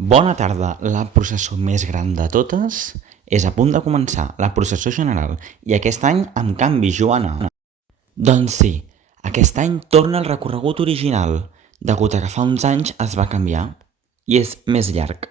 Bona tarda, la processó més gran de totes és a punt de començar, la processó general, i aquest any amb canvi, Joana. Doncs sí, aquest any torna el recorregut original, degut a que fa uns anys es va canviar, i és més llarg.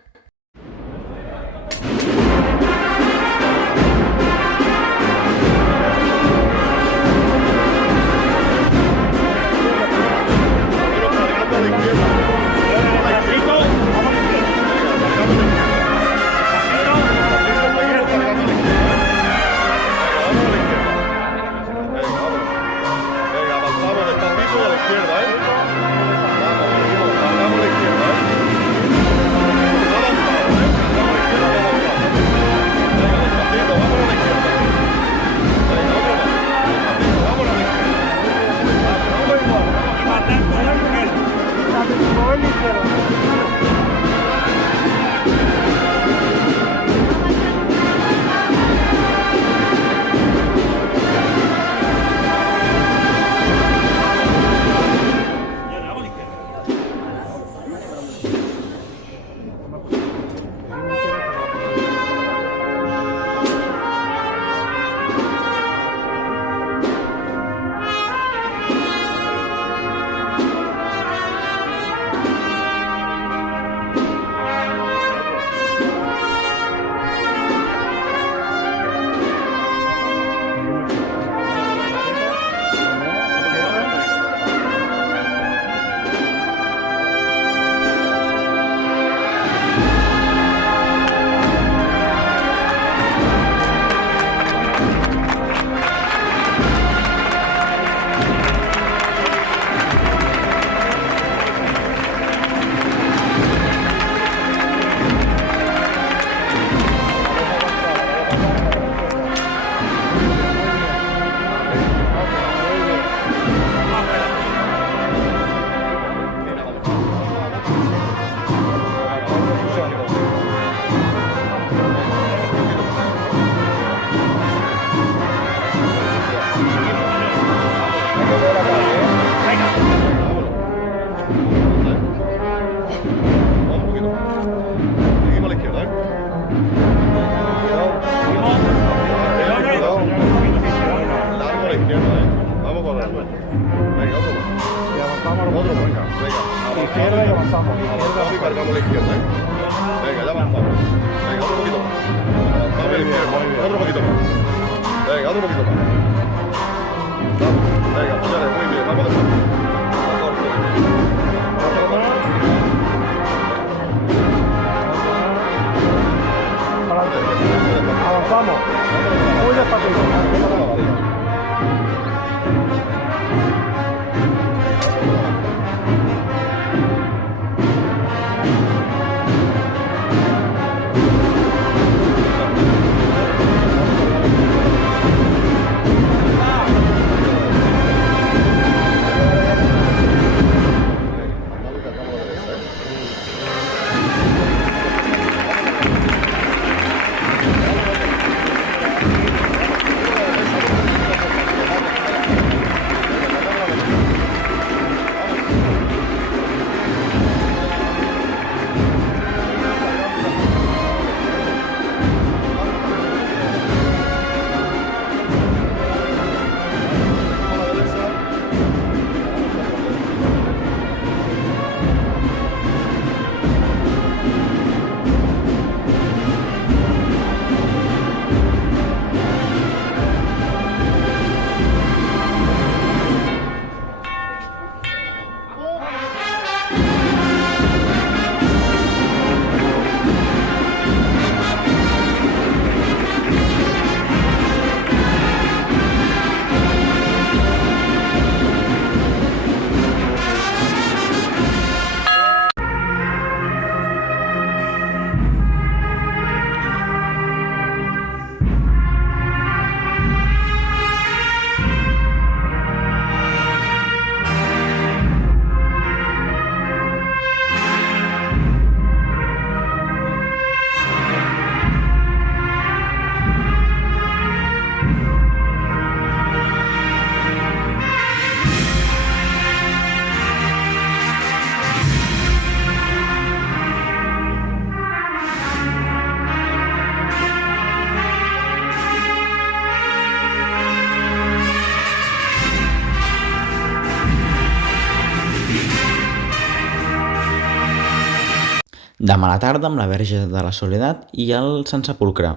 Demà a la tarda amb la Verge de la Soledat i el Sant Sepulcre.